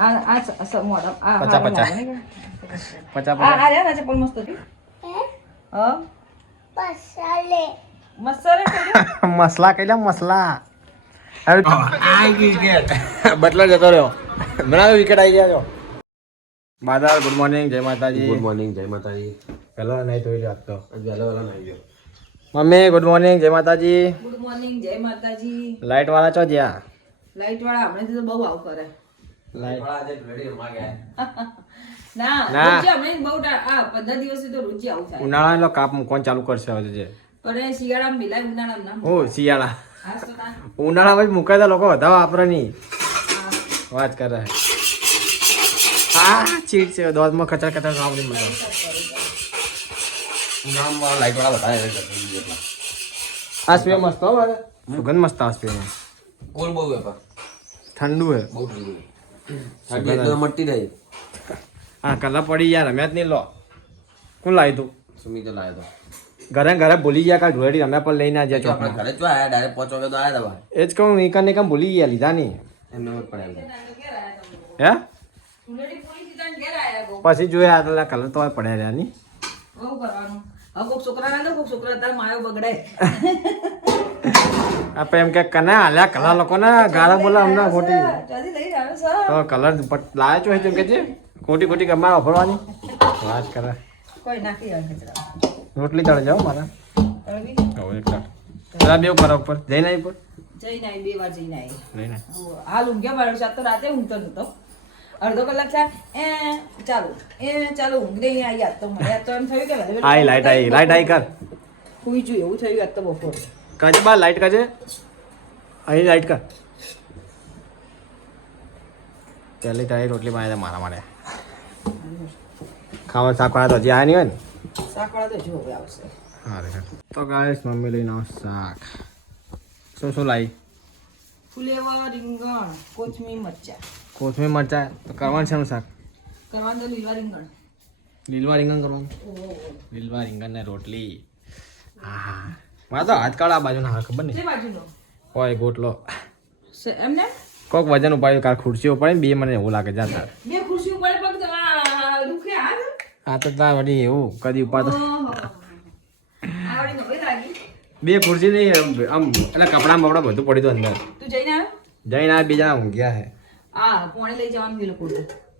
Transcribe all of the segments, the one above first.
આ મોડા આ 50 પણ મસ્ત હતી મસલા કઈલા મસલા હવે બદલો જતો રહ્યો બનાવ્યો વિકેટ આવી ગયા છો બાદલ ગુડ મોર્નિંગ જય માતાજી ગુડ મોર્નિંગ જય માતાજી પેલો નહીં તો વાત તો વહેલો આવી ગયો મમ્મી ગુડ મોર્નિંગ જય માતાજી ગુડ મોર્નિંગ જય માતાજી લાઈટ વાળા છો જ્યાં લાઈટ વાળા હમણાંથી તો બહુ આવ કરે લાઈટ આજે રેડી માં ગયા ના રોજી હમણાં બહુ આ 15 દિવસથી તો રોજી આવું થાય ઉનાળાનો કાપ મૂકવાનું ચાલુ કરશે હવે જે પણ શિયાળામાં મિલાય ઉનાળામાં ના ઓ શિયાળા હા તો ના ઉનાળામાં જ મુકાય લોકો વધારે વાપરે નહીં વાત કરે હા ચીડ છે દોધમાં કચરા કચરા સાંભળી મળે ઉનાળામાં લાઈટ વાળા બતાવે આ સ્પ્રે મસ્ત હો મારે સુગંધ મસ્ત આ સ્પ્રે કોલ બહુ વેપા ઠંડુ હે બહુ ઠંડુ ઠંડી એકદમ મટી જાય હા કલર પડી યાર રમ્યા જ નહીં લો કોણ લાવી તું સુમિત લાયો તો ઘરે ઘરે ભૂલી ગયા કાલ ઢોળી રમ્યા પણ લઈને આજે આપણે ચોકમાં ઘરે જો આયા ડાયરેક્ટ 5 વાગે તો આયા દવા એ જ કહું નિકા નિકા ભૂલી ગયા લીધા નહીં એમને મત પડ્યા હે ઉલેડી પોલીસ સીધા ઘેર આયા ગો પછી જોયા આટલા કલર તો પડ્યા રહ્યા નહીં બહુ કરવાનું હવે કોક છોકરા ના કોક છોકરા તાર માયો બગડે આપણે એમ કે કને હાલ્યા કલર લોકો ને ગાળા બોલા હમણાં ખોટી જલ્દી લઈ આવે સર તો કલર લાવ્યો છો એમ કે છે ખોટી ખોટી ગમાર વાપરવાની વાત કરે કોઈ નાખી આવે કચરા રોટલી તળે જાઓ મારા તળવી હવે એક પેલા બેવ કરો ઉપર જઈને આવી પર જઈને આવી 2 વાર જઈને આવી લઈને હાલ ઊંઘ્યા મારો સાત તો રાતે ઊંઘતો નતો અડધો કલાક થયા ચાલો ઊંઘ નહીં આવી આજ તો મને આજ તો એમ થયું કે આઈ લાઈટ આઈ કર હુઈ જોયું એવું થયું આજ તો બપોર કાજે બા લાઈટ કાજે અહીં લાઈટ કર પહેલી તારી રોટલી બનાવી દે મારા માટે ખાવા શાક વાળા તો હજી આવ્યા નહીં હોય ને શાકવાળા તો જો હવે આવશે હા રે તો ગાઈસ મમ્મી લઈને આવો શાક શું લાવી ફુલેવા રીંગણ કોથમીર મરચા કોથમીર મરચા તો કરવાનું છે શાક કરવાનું તો લીલા રીંગણ લીલવા રીંગણ કરવાનું લીલવા રીંગણ ને રોટલી હા મારે તો હાથ કાઢા બાજુ ના ખબર નહીં જે બાજુનો હોય ગોટલો એમને કોક વજન ઉપાડ્યું કાલ ખુરશીઓ પડે ને બે મને એવું લાગે જાતા બે ખુરશી ઉપર પગ દુખે હાલ આ તો તાર વળી એવું કદી ઉપાડો આવડી નવી લાગી બે ખુરશી નહીં આમ એટલે કપડા બપડા બધું પડ્યું હતું અંદર તું જઈને આવ્યો જઈને આ બીજા ઊંઘ્યા હે પોણે લઈ જવાનું એ લોકો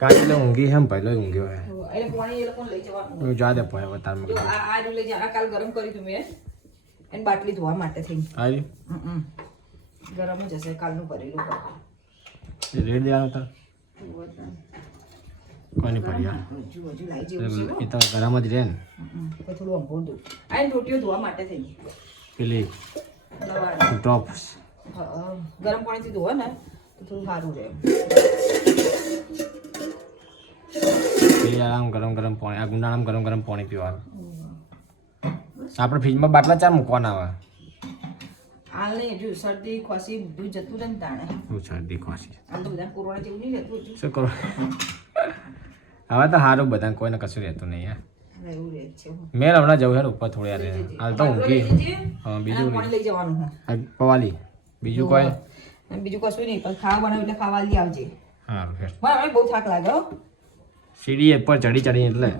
કાલે એટલે ઊંઘી છે પહેલો ઊંઘ્યો હે એટલે પોણે એ લોકો લઈ જવાનું હું જા દે પોય તાર જો આ લઈ જા આ કાલ ગરમ કરી તું મેં એને બાટલી ધોવા માટે થઈ આવી ગરમ જ હશે કાલનું ભરેલું રેડ દેવાનો તાર કોની પડ્યા હજુ લાઈ જેવું છે એ તો ગરમ જ રહે ને તો થોડું અંગોળ દઉં આ રોટીઓ ધોવા માટે થઈ પેલી દવા ડ્રોપ્સ ગરમ પાણીથી ધોવા ને તો થોડું સારું રહે પેલી આમ ગરમ પાણી આ ગુંડાળામાં ગરમ પાણી પીવાનું આપણે ફ્રીજમાં બાટલા ચાર મૂકવાના આવે હાલ નહીં હજુ શરદી ખોસી બધું જતું રહે ને તાણે શું શરદી ખોસી આમ તો બધા કોરોના જેવું નહીં રહેતું હજુ શું કરો હવે તો સારું બધા કોઈને કશું રહેતું નહીં યાર એવું રહે છે મેં હમણાં જવું યાર ઉપર થોડી યાર હાલ તો ઊંઘી હા બીજું પાણી લઈ જવાનું હા પવાલી બીજું કોઈ બીજું કશું નહીં પણ ખાવા બનાવ્યું એટલે ખાવા લઈ આવજે સારું ફેર મને બહુ થાક લાગે હો સીડી પર ચડી એટલે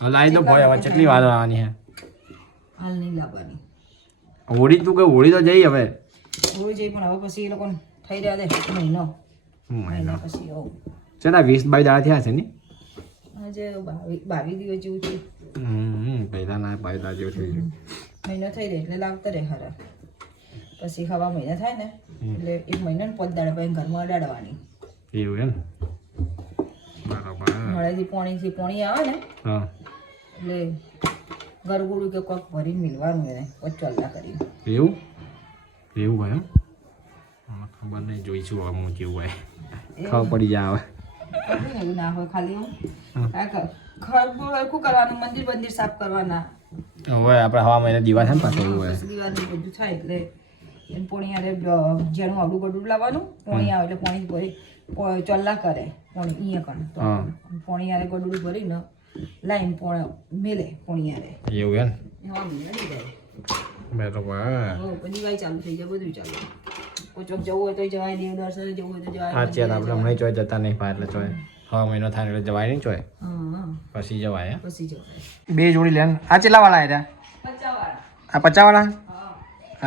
હવે લાવી દો ભાઈ હવે કેટલી વાર આવવાની હે હાલ નહીં લાવવાની હોળી તું કે હોળી તો જઈ હવે હોળી જઈ પણ હવે પછી એ લોકોને થઈ રહ્યા દે મહિનો મહિના પછી હોવ ચલા 20-22 દાડા થયા છે ને આજે 22 દિવસ જેવું છે પહેલા ના 22 દાડા જેવું થઈ ગયું મહિનો થઈ રહે એટલે લાવતા રહે ખરા પછી ખાવા મહિના થાય ને એટલે 1 મહિનો ને 5 દાડા પછી ઘરમાં અડાડવાની એવું એમ બરાબર મળેથી પોણી આવે ને હા એટલે ગરગુડું કે કોક ભરીને મિલવાનું એને ચોલ્લા કરી એવું હોય ખબર નહીં જોઈશું હવે હું કેવું હોય ખબર પડી જાય હવે એવું ના હોય ખાલી ઘર કરવાનું મંદિર સાફ કરવાના હવે આપણે હવા મહિને દિવા છે ને પાછો એવું હોય દિવાળી બધું થાય એટલે એને પોણી યારે જેનું આવડું ગડું લાવવાનું પોણી આવે એટલે પોણી ભરી ચોલ્લા કરે પોણી અહીંયા કણ તો પોણી યારે ગડું ભરીને લાઈન મેલે પોણી યારે એવું એમ હવા મહિના થઈ જાય બરાબર દિવાળી ચાલુ થઈ જાય બધું ચાલુ કોઈ ચોક જવું હોય તો જવાય, દેવદર્શને જવું હોય તો જવાય. હા ચાલ આપણે હમણાં ચોય જતા નહીં પાર એટલે ચોય 6 મહિનો થાય એટલે જવાય નહીં ચોય હા પછી જવાય પછી જવાય. બે જોડી લે આ ચેલા વાળા આવ્યા 50 વાળા. આ 50 વાળા હા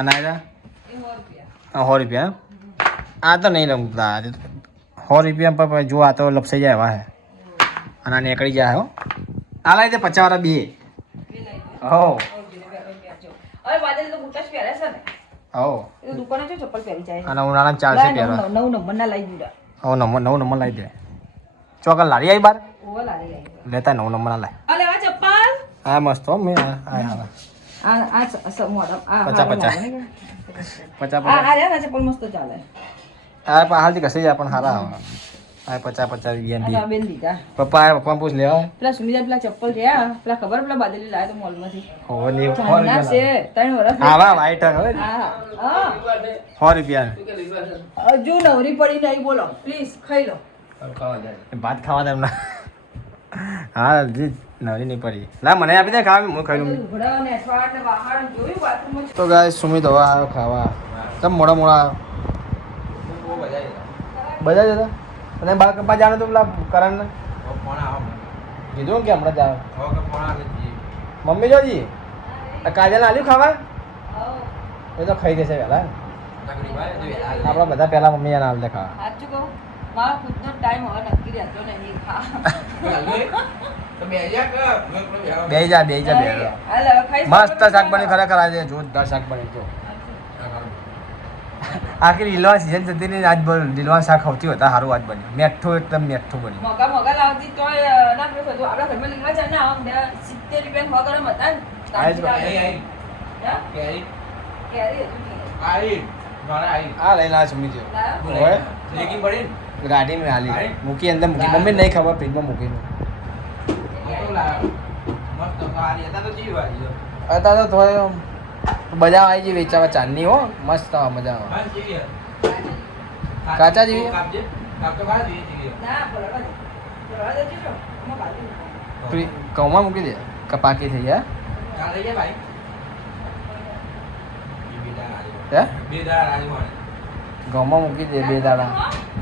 અને આવ્યા એ 100 રૂપિયા. 100 રૂપિયા આ તો નહીં રમતા 100 રૂપિયા પર જો આ તો લપસાઈ જાય એવા હે અને આ નીકળી જાય હો આ લાવી દે 50 વાળા બે બે લઈ લો. હો હવે વાદળ તો બૂટા જ પહેરે છે ને, હો એ તો દુકાને જો ચપ્પલ પહેરી જાય. અને ઉનાળા ચાલશે પહેરવા 9 નંબરના લઈ દીધા. હો નવ નંબર લાવી દે ચોકલ લારી આવી બાર ઓવા લારી આવી. લેતા 9 નંબર લાય આ લેવા ચપ્પલ. આ મસ્ત હો મેં આ મોઢા આ 50 આ ચપ્પલ મસ્ત ચાલે. આ હાલથી કસી જાય પણ સારા આવે આ 50 વીએમ આ બેન દીધા. પપ્પા પૂછ લેવા પેલા સુનિતા પેલા ચપ્પલ રહ્યા પેલા ખબર પેલા બાદલી લાવ્યા તો મોલમાંથી. હો ની 100 ચાંદના છે રૂપિયા 3 વર્ષ. આવા વાઈટ હવે હા હા 100 રૂપિયા હજુ નવરી પડી નહીં બોલો પ્લીઝ ખાઈ લો. ભાત ખાવા દે એમના હા જી નવરી નહીં પડી લા મને આપી દે ખાવા હું ખાઈ લઉં ઘોડા ને અઠવાડ ને બહાર જોયું બાથરૂમમાં. તો ગાય સુમિત હવે આવ્યો ખાવા તમ મોડા મોડા આવ્યો બધા જતા અને બાર કપા જાણે તો પેલા કરણ ને કીધું કે હમણાં જાવ મમ્મી જોજી કાજલ આલ્યું ખાવા એ તો ખાઈ દેશે પહેલા આપણા બધા પહેલા મમ્મી એને હાલ દે ખાવા. સાચું કહું મારો ખુદનો ટાઈમ હવે નક્કી રહેતો નહીં ખા. બે જા હાલ હવે ખાઈશ. મસ્ત શાક બની ખરેખર આજે જોરદાર શાક બની તો આખી લીલવા સીઝન જતી નહીં આજ લીલવા શાક સૌથી વધારે સારું આજ બન્યું મેઠું એકદમ મેઠું બન્યું મોગા લાવતી તોય ના પેલું હતું આપણા ઘરમાં લીંગડા છે ને આમ 70 રૂપિયા 100 ગ્રામ હતા ને આઈ જ કેરી હતું આ લઈને આ સુમી ગાડી મેં હાલી મૂકી અંદર મૂકી મમ્મી નહીં ખબર ફ્રીજમાં મૂકીને અત્યારે તો થોડો બજાર આવી જઈ વેચાવા ચાંદની હો મસ્ત આવે મજા આવે કાચા જેવી ના બોલવા દેજો છો હું બાજુ ઘઉંમાં મૂકી દે કપાકી થઈ ગયા હે ઘઉંમાં મૂકી દે 2 દાડા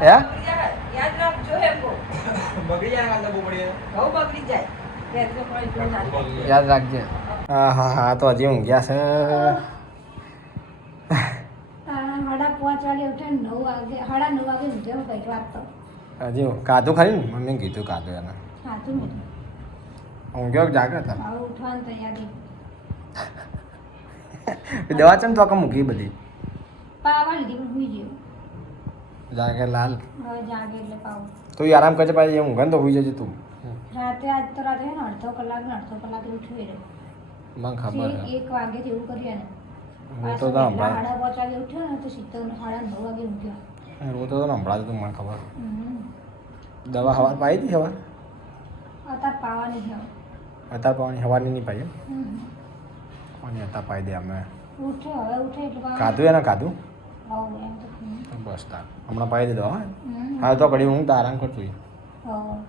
હે યાદ રાખજો હે કો બગડી જાય ત્યારે તો કોઈ જો ના યાદ રાખજે હા હા હા તો હજી ઊંઘ્યા છે 5:30 વાગે ઉઠે 9 વાગે 9:30 વાગે ઊંઘ્યો કઈ વાત તો હજી કાધું ખરી ને મમ્મીને કીધું કાધું એને સાચું ને ઊંઘ્યો કે જાગે હતા હવે ઉઠવાની તૈયારી દવા ચમ તો મૂકી બધી પાવા લીધી પણ હુઈ ગયો જાગે લાલ હવે જાગે એટલે પાવું તું આરામ કરજે પાછી ઊંઘે ને તો હોઈ જજે તું રાતે આજ તો રાતે ને અડધો કલાક ઉઠ્યું રે મને ખબર છે 1 વાગે એવું કરીએ ને હું તો ના 5:30 વાગે ઉઠ્યો ને તો સીધો 9:30 વાગે ઉઠ્યો હું તો સંભળાતું તું મને ખબર દવા હવાર પાઈ હતી હવાર અત્યારે પાવાની છે અત્યારે પાવાની હવાની નહીં પાઈ અને અત્યારે પાઈ દે અમે ઉઠ્યો હવે ઉઠે એટલે પાવા કાધું એને કાધું આવું એમ તો બસ તાર હમણાં પાઈ દીધો હા તો ઘડી હું તો આરામ કરતું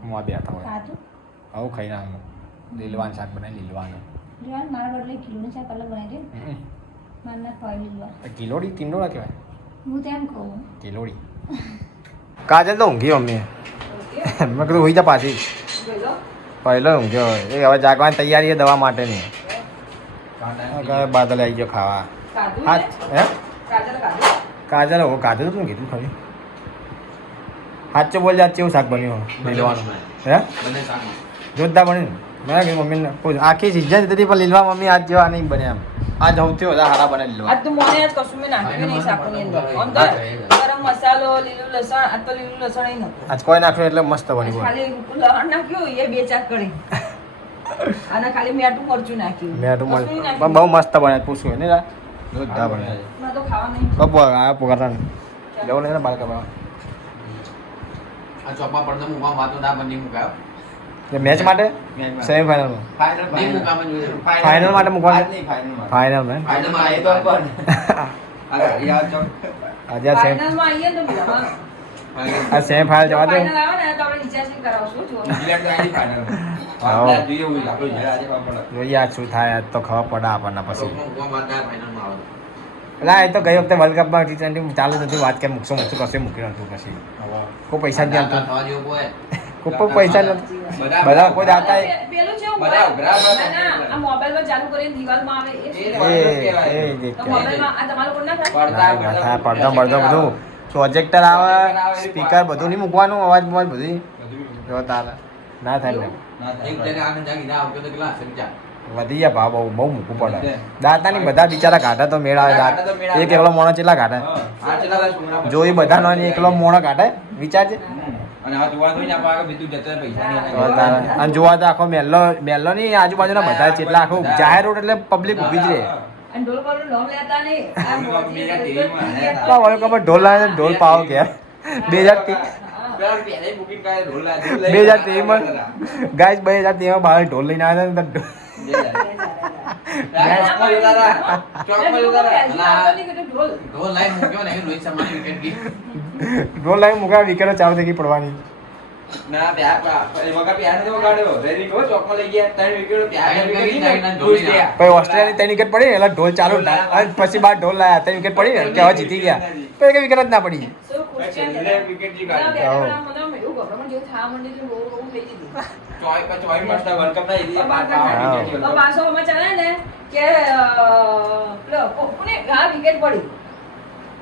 હું આ બેઠા હોય સાચું આવું ખાઈને આવું લીલવાનું શાક બનાવી લીલવાનું જોવાનું મારા બદલે કિલોનું શાક અલગ બનાવી દે મારે ના ખવાય લીધવા કિલોડી તીંડોળા કહેવાય હું તેમ કહું કિલોડી કાજલ તો ઊંઘી મમ્મી મેં કીધું હોઈ જા પાછી પહેલો ઊંઘ્યો એ હવે જાગવાની તૈયારી છે દવા માટેની બાદલ આવી ગયો ખાવા હા હે કાજલ હું કાજલ તું કીધું ખરી સાચું બોલ જા કેવું શાક બન્યું લીલવાનું હે જોરદાર બન્યું મેં કીધું મમ્મીને પૂછ આખી સિઝન જતી પણ લીલવા મમ્મી આજ જેવા નહીં બને એમ આજ સૌથી વધારે સારા બને લીલવા આજ તો મોને આજ કશું મેં નાખ્યું નહીં શાકની અંદર આમ તો ગરમ મસાલો લીલું લસણ આ તો લીલું લસણ અહીં નતું આજ કોઈ નાખ્યું એટલે મસ્ત બન્યું ખાલી લસણ નાખ્યું એ 2-4 કરી અને ખાલી મીઠું મરચું નાખ્યું મેં કશું નહીં નાખ્યું. પણ બહુ મસ્ત બને પૂછ્યું ને જોરદાર બને મને તો ખાવા નહીં કપો આ પોકારણ લેવો ને બાળ કપા આ ચોપા પડતો મુકામ વાતો ના બની મુકાયો મેચ માટે સેમીફાઇનલમાં નહીં મુકામાં જોઈએ ફાઇનલ માટે મૂકવાનું ફાઇનલ મેં ફાઇનલમાં આવી તો પણ આ ગાડી આવ ચોક આજે આ સેમ ફાઇનલમાં આવીએ ને તો બીજામાં આ સેમીફાઇનલ જવા દે ફાઇનલ આવે ને તો આપણે રિચાર્જ કરાવશું જો ઇલેક્ટ આવી ફાઇનલ આપણે જોઈએ હું આપણે જરા આજે પણ જોઈએ આ શું થાય આજ તો ખબર પડે આપણને પછી મુકામ વાતા ફાઇનલમાં આવે એટલે એ તો ગઈ વખતે વર્લ્ડ કપમાં T20 ચાલુ થતી વાત કે મૂકશું કશે મૂકી નતું પછી કોઈ પૈસા જ નહીં આપતું થવા જેવું કોઈ કોઈ પૈસા નથી બધા કોઈ દાતા પેલું છે બધા ઉઘરા આ મોબાઈલમાં ચાલુ કરીને દિવાલમાં આવે તો મોબાઈલમાં આ તમારું કોણ ના થાય પડદો બધું પ્રોજેક્ટર આવે સ્પીકર બધું નહીં મૂકવાનું અવાજ બધું જો તારે ના થાય ને એક જણે આગળ જાગી ના આવતો તો કેટલા સમજા વધી ગયા ભાવ બહુ મૂકવું પડે દાતાની બધા બિચારા કાઢે તો મેળા આવે એક એકલો મોણો ચેટલા કાઢે આ ચલા છોકરા જો એ બધા નો એકલો મોણો કાઢે વિચાર છે અને આ જોવા જોઈને આપણે આગળ બીજું જતો પૈસા તો નહીં તારે. અને જોવા તો આખો મેલ્લો નહીં આજુબાજુના બધા ચેટલા આખું જાહેર રોડ એટલે પબ્લિક ઊભી જ રહે અને ઢોલ પર નામ લેતા નહીં આ મોજી વર્લ્ડ કપ ઢોલ લાવે ઢોલ પાવો કે 2023 પેલા પહેલે બુકિંગ કરે ઢોલ 2023 માં ગાઈસ 2023 માં બહાર ઢોલ લઈને આવ્યા હતા ને ઢોલ લાઈન મૂક્યો ને રોહિત શર્માની વિકેટ ગઈ ઢોલ લાવીને મૂક્યા વિકેટો ચાલુ થઈ ગઈ પડવાની ના વગર પ્યાર નથી વગાડ્યો રેડી કહો ચોકમાં લઈ ગયા ત્રણ વિકેટો પ્યાર ઢોલ ગયા પછી ઓસ્ટ્રેલિયાની 3 વિકેટ પડી એટલે ઢોલ ચાલુ અને પછી બાર ઢોલ લાયા 3 વિકેટ પડી ને કે હવે જીતી ગયા પછી કઈ વિકેટ જ ના પડી વિકેટ જી કાઢી ચોય મસ્ત વર્લ્ડ કપ ના એરિયા પાછો અમે ચાલે ને કે પેલો કોને આ વિકેટ પડી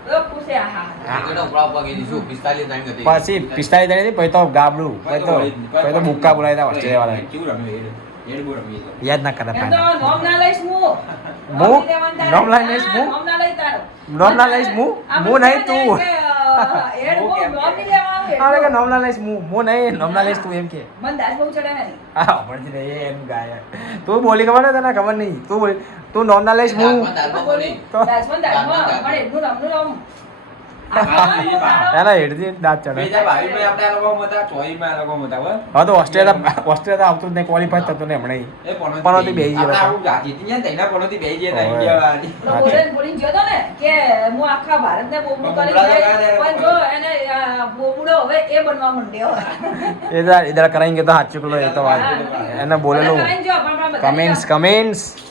તો ખુશે આહા વિકેટો ઉપડા ઉપડા ગઈ શું 45 રન હતી પછી 45 રન પછી તો ગાબડું પછી તો મુક્કા બોલાવ્યા હતા ઓસ્ટ્રેલિયા વાળા કેવું રમ્યું એડ બોલ રમ્યું યાદ ના કરે એમ તો નોમ ના લઈશ હું નોમ ના લઈશ હું? નોમ ના લઈ તારો નોમ ના લઈશ હું નહીં તું એડ બો નોમ ની લેવાનું અરે કે નોમ ના લઈશ હું નહીં નોમ ના લઈશ તું એમ કે મન દાસ બહુ ચડે નહીં હા પડતી નહીં એમ ગાય તું બોલી ખબર ને તને ખબર નહીં તું બોલી તું નોમ ના લઈશ હું દાસમન મળે નું નામ એના હેડથી દાંત ચડે 2022 માં આપણે આ લોકો મતા 24 માં આ લોકો મતા બસ હા તો ઓસ્ટ્રેલિયા આવતું જ નહીં ક્વોલિફાય થતું ને હમણાં એ પનોતી બેહી ગયેલા. આપણે આવું જીતી ગયા ને તેના પનોતી બેહી ગયા હતા ઇન્ડિયા વાળી બોલીને ગયો તો ને કે હું આખા ભારતને બોબડું કરી પણ જો એને બોબડો હવે એ બનવા માંડ્યો इधर करेंगे तो हाथ चुकलो ये तो बात એને બોલેલું કમેન્ટ્સ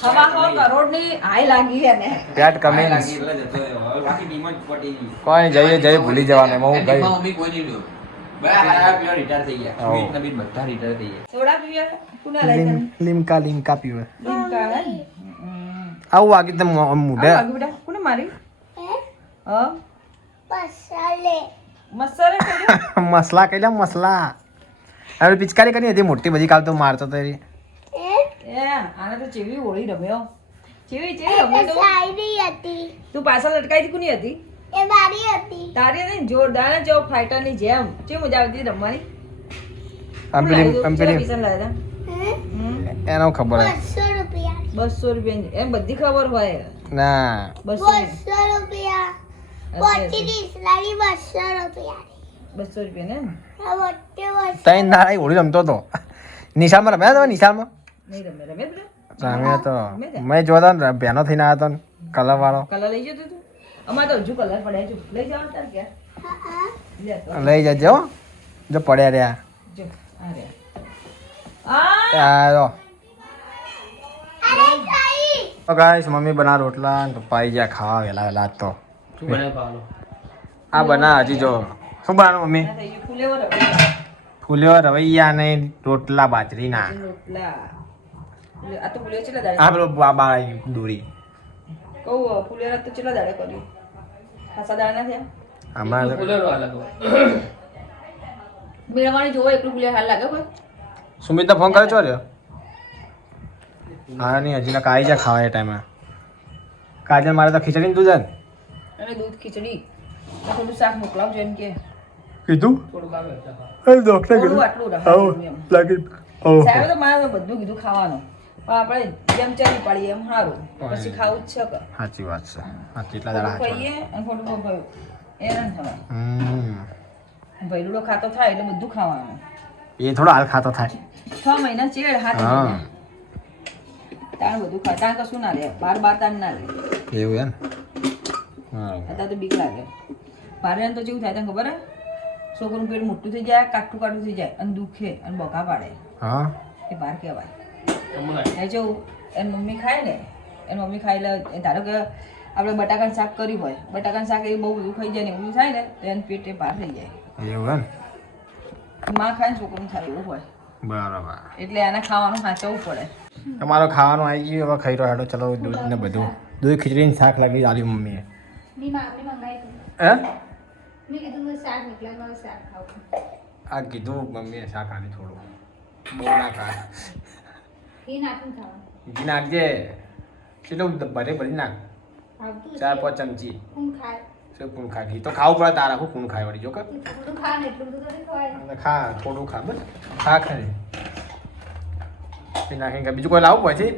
હવા 100 કરોડની હાઈ લાગી એને પેટ કમેન્ટ્સ એટલે જતો રહ્યો. બાકી ટીમ જ પટી ગઈ કોઈ જઈએ ભૂલી જવાનું એમાં હું ગઈ મમ્મી કોઈ નહીં લ્યો બધા હારા પ્લેયર રિટાયર થઈ ગયા હા. સુમિત નબીન બધા રિટાયર થઈ ગયા સોડા પીવે કોના લઈ તને લીમકા પીવે લીમકા હે આવું વાગી તો મુઢે આગળ બેટા કોને મારી હા મસાલે કર્યો મસલા કઈલા મસલા હવે પિચકારી કરી હતી મોટી બધી કાલ તો મારતો તો એ એ આને તો ચેવી હોળી રમ્યો ચેવી રમ્યો તો તું પાછળ લટકાઈ હતી કોની હતી તારી નહીં જોરદાર ને જો ફાઈટર ની જેમ જે મજા આવતી રમવાની આમ પેલી કિશન લાવ્યા એનો ખબર હે 200 રૂપિયા એમ બધી ખબર હોય ના 200 રૂપિયા ને તઈ ના હોળી રમતો તો નિશાળમાં રમ્યા તો નિશાળમાં નહીં રમે બેટા રમ્યો તો મેં જોતા ને બેનો થઈને આવ્યો તો કલર વાળો કલર લઈ જતો તું અમાર તો હજુ કલર પડ્યા છે લઈ જાવ તાર કે લે તો લઈ જજો જો પડ્યા રહ્યા જો આ રે આ આયો તો ગાઈસ મમ્મી બના રોટલા ને પપ્પા આવી ગયા ખાવા વેલા તો શું બનાવી પાવાનો આ બના હજી જો શું બનાવું મમ્મી થઈ ગયું ફૂલેવો રમે ફૂલ્યો રવૈયા ને રોટલા બાજરીના રોટલા આ તો ફૂલે ચેલા દાડે આ પેલો બાબા દોરી કહું ફૂલેરા તો ચેલા દાડે કર્યું ખાસા દાડા ના થયા હમણાં મેળવાની જોવો એકલું ફૂલે હાલ લાગે કોઈ સુમિતને ફોન કરે છો રહ્યો હા નહીં હજી ના કાઈ જા ખાવા એ ટાઈમે કાજલ મારે તો ખીચડી દૂધ અને દૂધ ખીચડી ને થોડું શાક મોકલાવજો એમ કે કીધું થોડુંક આવે ડોક્ટર થોડું આટલું રાખવાનું એમ. લાગી સાહેબ તો મારે તો બધું કીધું ખાવાનું પણ આપણે જેમ ચાલી પાડીએ એમ સારું પછી ખાવું જ છે કે સાચી વાત છે હા કેટલા થોડું દાડા ખાઈએ અને થોડું ખાયું એ ના થવા હમ ભૈલુડો ખાતો થાય એટલે બધું ખાવાનું એ થોડો હાલ ખાતો થાય 6 મહિના ચેડ હાથ હા તાણ બધું ખા તાણ કશું ના લે બાર તાણ ના લે એવું એમ હા અત્યારે તો બીક લાગે મારે તો કેવું થાય તને ખબર હે છોકરું પેટ મોટું થઈ જાય કાઠું કાઠું થઈ જાય અને દુખે અને બકા પાડે હા એ બહાર કહેવાય એ જો એની મમ્મી ખાય ને એની મમ્મી ખાઈ લે ધારો કે આપણે બટાકાનું શાક કર્યું હોય બટાકાનું શાક એ બહુ બધું ખાઈ જાય ને એવું થાય ને તો એને પેટે બહાર થઈ જાય એવું માં ખાય ને છોકરું થાય એવું હોય બરાબર એટલે એને ખાવાનું સાચવવું પડે તમારો ખાવાનું આવી ગયું હવે ખાઈ રહ્યો ચલો દૂધ ને બધું દૂધ ખીચડીને શાક લાગી આલી મમ્મીએ આપણે મંગાવી હે મેં કીધું શાક નીકળ્યા મારે શાક ખાવું આ કીધું મમ્મીએ શાક આલી થોડું બહુ ના ખા એ નાખું ખાવાનું ઘી નાખજે કેટલું ભરે ભરી નાખ આવતું 4-5 ચમચી હું ખાય શું કોણ ખા ઘી તો ખાવું પડે તારા કોણ ખાય વળી જો કે થોડું ખા ને એટલું બધું તો ખવાય ખા થોડું ખા બસ ખા ખરી એ નાખીને બીજું કોઈ લાવવું પછી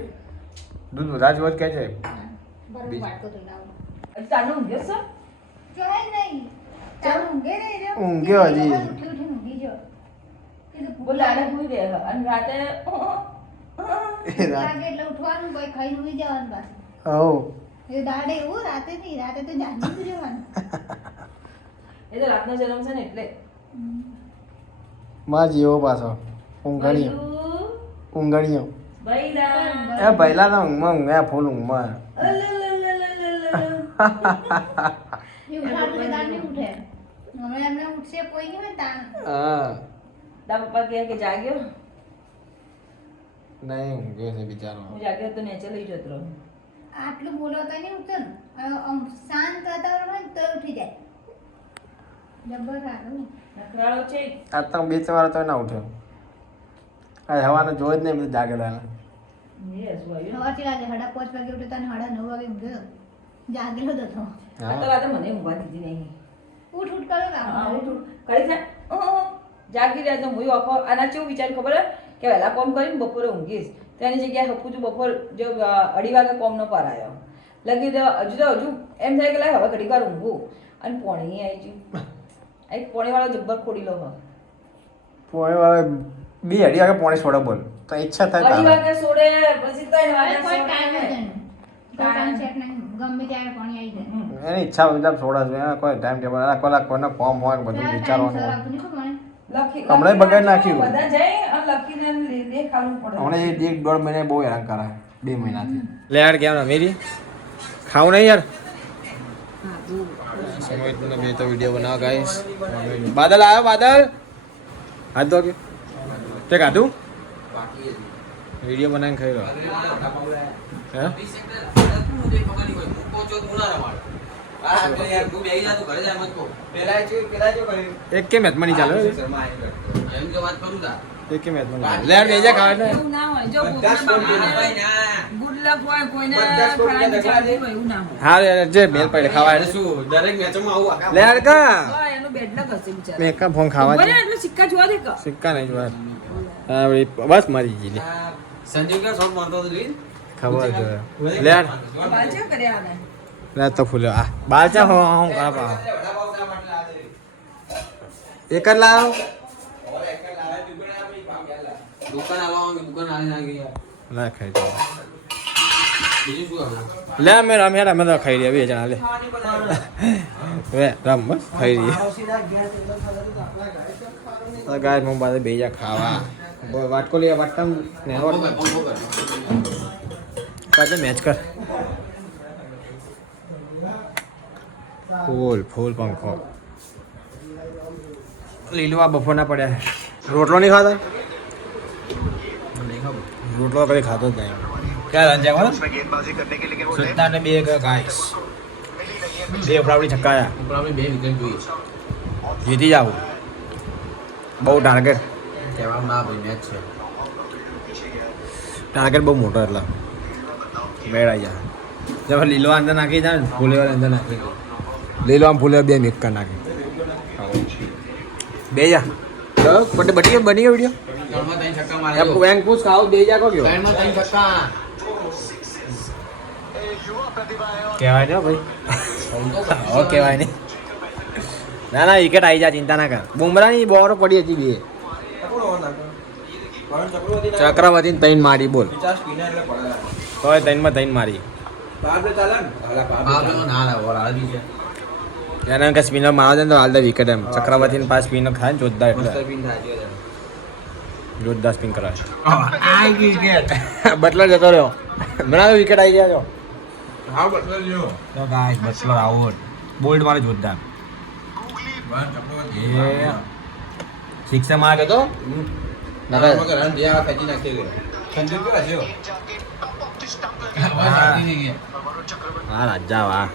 દૂધ વધારે જોવા કે છે બરોબર વાટકો તો લાવું ચાલુ ઊંઘ્યો છો જોય નહીં ચાલ ઊંઘે નહીં રે ઊંઘ્યો હજી. ઉઠી ઉઠી ઊંઘી જો બોલ દાડે સુઈ રહે અને રાતે લાગે એટલે ઉઠવાનું કોઈ ખાઈને ઊંઘી જવાનું પાછું હો એ દાડે એવું રાતે નહીં રાતે તો જાગી રહેવાનું એ તો રાતનો જન્મ છે ને એટલે માં જીવો પાછો ઊંઘણીઓ ઊંઘણીઓ બૈરા એ પહેલા તો ઊંઘમાં ઊંઘ્યા ફૂલ ઊંઘમાં એ ઉઠાડું કે દાડ નહીં ઉઠે હમણાં એમને ઉઠશે કોઈ નહીં હોય તાણ હા તારા પપ્પા કહે કે જાગ્યો નહીં ઊંઘ્યો છે બિચારો હું જાગ્યો તો નેચે લઈ જતો રહું આટલું બોલાવતા નહીં ઉઠતો ને આમ શાંત વાતાવરણ હોય ને તો ઉઠી જાય જબર સારું નખરાળો છે આજ તો 2 વાર તો ના ઉઠ્યો આ હવાનો જોઈ જ નહીં બધું જાગેલો એને યસ વાયો સવારથી લાગે 5:30 વાગે ઉઠ્યો તો 9:30 વાગે ઊંઘ્યો જાગેલો જ હતો આ તો રાતે મને ઊંઘવા દીધી નહીં ઉઠ ઉઠ કરો હા કામ ઉઠ કરી છે જાગી રહ્યા તો હું આખો આના કેવું વિચાર ખબર હે કે વહેલા કોમ કરીને બપોરે ઊંઘીશ તો એની જગ્યાએ હપું બપોર જો 2:30 વાગે કોમ ન પર આવ્યો લગી તો હજુ એમ થાય કે લાય હવે ઘડી વાર ઊંઘું અને પોણી આવી ગયું એક પોણી વાળો જબ્બર ખોડી લો પોણે વાળે 2:30 વાગે પોણે છોડે બોલ તો ઈચ્છા થાય 2:30 તારે વાગે સોડે પછી 3 વાગે કોઈ સોડે. ટાઈમ જ નહીં ટાઈમ સેટ નહીં ગમે ત્યારે પાણી આવી જાય એની ઈચ્છા મુજબ છોડા છે એને કોઈ ટાઈમ ટેબલ કોલા કોઈને કોમ હોય કે બધું વિચારવાનું હોય લખી હમણાં બગાડ નાખ્યું. બધા જાય અને લખીને લે ખાવું પડે હમણાં 1-1.5 મહિને બહુ હેરાન કરે 2 મહિનાથી લે યાર કેમ મેરી ખાવ નહીં યાર સમય તને બે તો વિડિયો બનાવ ગાઈસ બાદલ આવ્યો બાદલ હાથ ધો કે તે કાઢું વિડિયો બનાવીને ખાઈ રહ્યો હે એક કે મેચ માં નહીં ચાલે એક કે મેચ માં લે યાર બેજા ખાવા ને એવું ના હોય જો ગુડ લક હોય કોઈને ખાવાની ચાલતી હોય એવું ના હોય હા યાર જે મેલ પડે ખાવા લે યાર કા હા એનું બેડ લક હશે બિચારા મેં કા ફોન ખાવા બોલે એટલે સિક્કા જોવા દે કા સિક્કા નહીં જોવા હા વળી બસ મારી ગઈ લે સંજીવ કે શોટ મારતો હતો જોઈ ખબર છે લે યાર બાજા કર્યા આને લે તો ફૂલે આ બાલચા હો હું કરા પા એક જ લાવ દુકાન આવવા દુકાન આવી ના ગઈ ના ખાઈ તો બીજું શું આવે લે મે રમ યાર અમે તો ખાઈ રહ્યા બે જણા લે વે રમ બસ ખાઈ રહ્યા તો ગાય મો બાદ બેજા ખાવા વાટકો લે વાટકમ ને કાજે મેચ કર ફૂલ પંખો લીલવા બફોરના પડ્યા રોટલો નહીં ખાતો રોટલો કદી ખાતો જ નહીં ક્યાં રંજા વાળા સુલતાન ને બે ગાઈસ બે ફરાવડી છક્કાયા આપણે બે વિકેટ જોઈએ જીતી જાવ બહુ ટાર્ગેટ કહેવામાં ના ભાઈ મેચ છે ટાર્ગેટ બહુ મોટો એટલે બેડા જા જબ લીલવા અંદર નાખી જાય ને ફૂલેવા અંદર નાખી લીલવા ફૂલે બે મિક્સ કરી નાખી બે જા બની ગયો વિડીયો ત્રણમાં ત્રણ છક્કા માર્યો વેંગ પૂછ ખાવ બે જા કો ગયો ત્રણમાં ત્રણ છક્કા કહેવાય ને ભાઈ હો કહેવાય નહીં ના ના વિકેટ આવી જા ચિંતા ના કર બુમરાની બોરો પડી હતી બે ચક્રવર્તી 3 મારી બોલ તોય 3 માં 3 મારી ના ના ઓર આવી છે એને કે સ્પિનર મારવા દે તો હાલ દે વિકેટ એમ ચક્રવર્તીને પાસ સ્પિનર ખાય ને જોરદાર એટલે સ્પિન થાય છે જોરદાર સ્પિન કરાય બટલો જતો રહ્યો બનાવ્યો વિકેટ આવી ગયા જો હા બટલો જો તો ગાઈસ બસલો આઉટ બોલ્ડ મારે જોરદાર એ સિક્સર માર કે તો મગર રન દિયા ખેંચી નાખી ગયો સંજુ કેવા છે હા રાજા વાહ